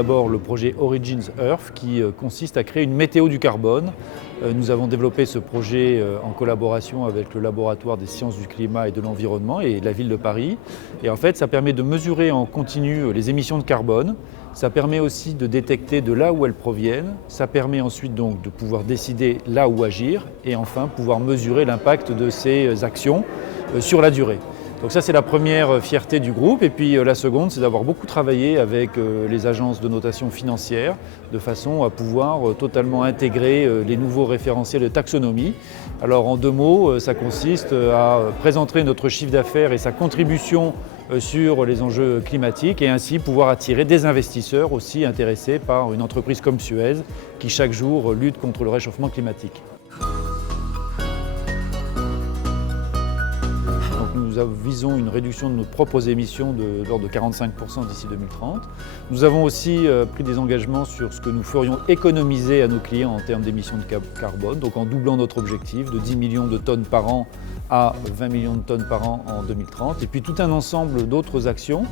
d'abord le projet Origins Earth qui consiste à créer une météo du carbone. Nous avons développé ce projet en collaboration avec le laboratoire des sciences du climat et de l'environnement et la ville de Paris. Et en fait, ça permet de mesurer en continu les émissions de carbone. Ça permet aussi de détecter de là où elles proviennent. Ça permet ensuite donc de pouvoir décider là où agir et enfin pouvoir mesurer l'impact de ces actions sur la durée. Donc ça, c'est la première fierté du groupe. Et puis la seconde, c'est d'avoir beaucoup travaillé avec les agences de notation financière de façon à pouvoir totalement intégrer les nouveaux référentiels de taxonomie. Alors en 2 mots, ça consiste à présenter notre chiffre d'affaires et sa contribution sur les enjeux climatiques et ainsi pouvoir attirer des investisseurs aussi intéressés par une entreprise comme Suez qui chaque jour lutte contre le réchauffement climatique. Nous visons une réduction de nos propres émissions de l'ordre de 45% d'ici 2030. Nous avons aussi pris des engagements sur ce que nous ferions économiser à nos clients en termes d'émissions de carbone, donc en doublant notre objectif de 10 millions de tonnes par an à 20 millions de tonnes par an en 2030. Et puis tout un ensemble d'autres actions,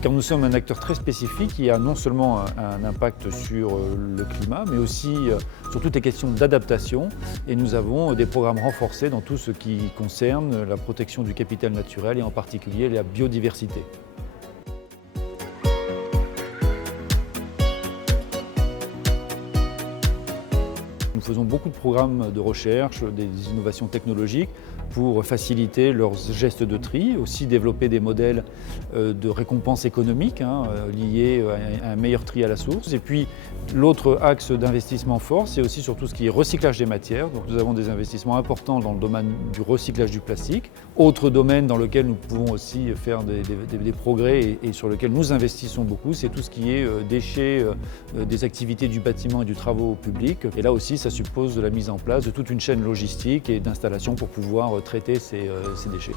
car nous sommes un acteur très spécifique qui a non seulement un impact sur le climat, mais aussi sur toutes les questions d'adaptation. Et nous avons des programmes renforcés dans tout ce qui concerne la protection du capital naturel et en particulier la biodiversité. Nous faisons beaucoup de programmes de recherche, des innovations technologiques pour faciliter leurs gestes de tri, aussi développer des modèles de récompense économique liés à un meilleur tri à la source. Et puis l'autre axe d'investissement fort, c'est aussi sur tout ce qui est recyclage des matières. Donc nous avons des investissements importants dans le domaine du recyclage du plastique. Autre domaine dans lequel nous pouvons aussi faire des progrès et sur lequel nous investissons beaucoup, c'est tout ce qui est déchets des activités du bâtiment et du travaux public. Et là aussi, ça suppose de la mise en place de toute une chaîne logistique et d'installation pour pouvoir traiter ces déchets.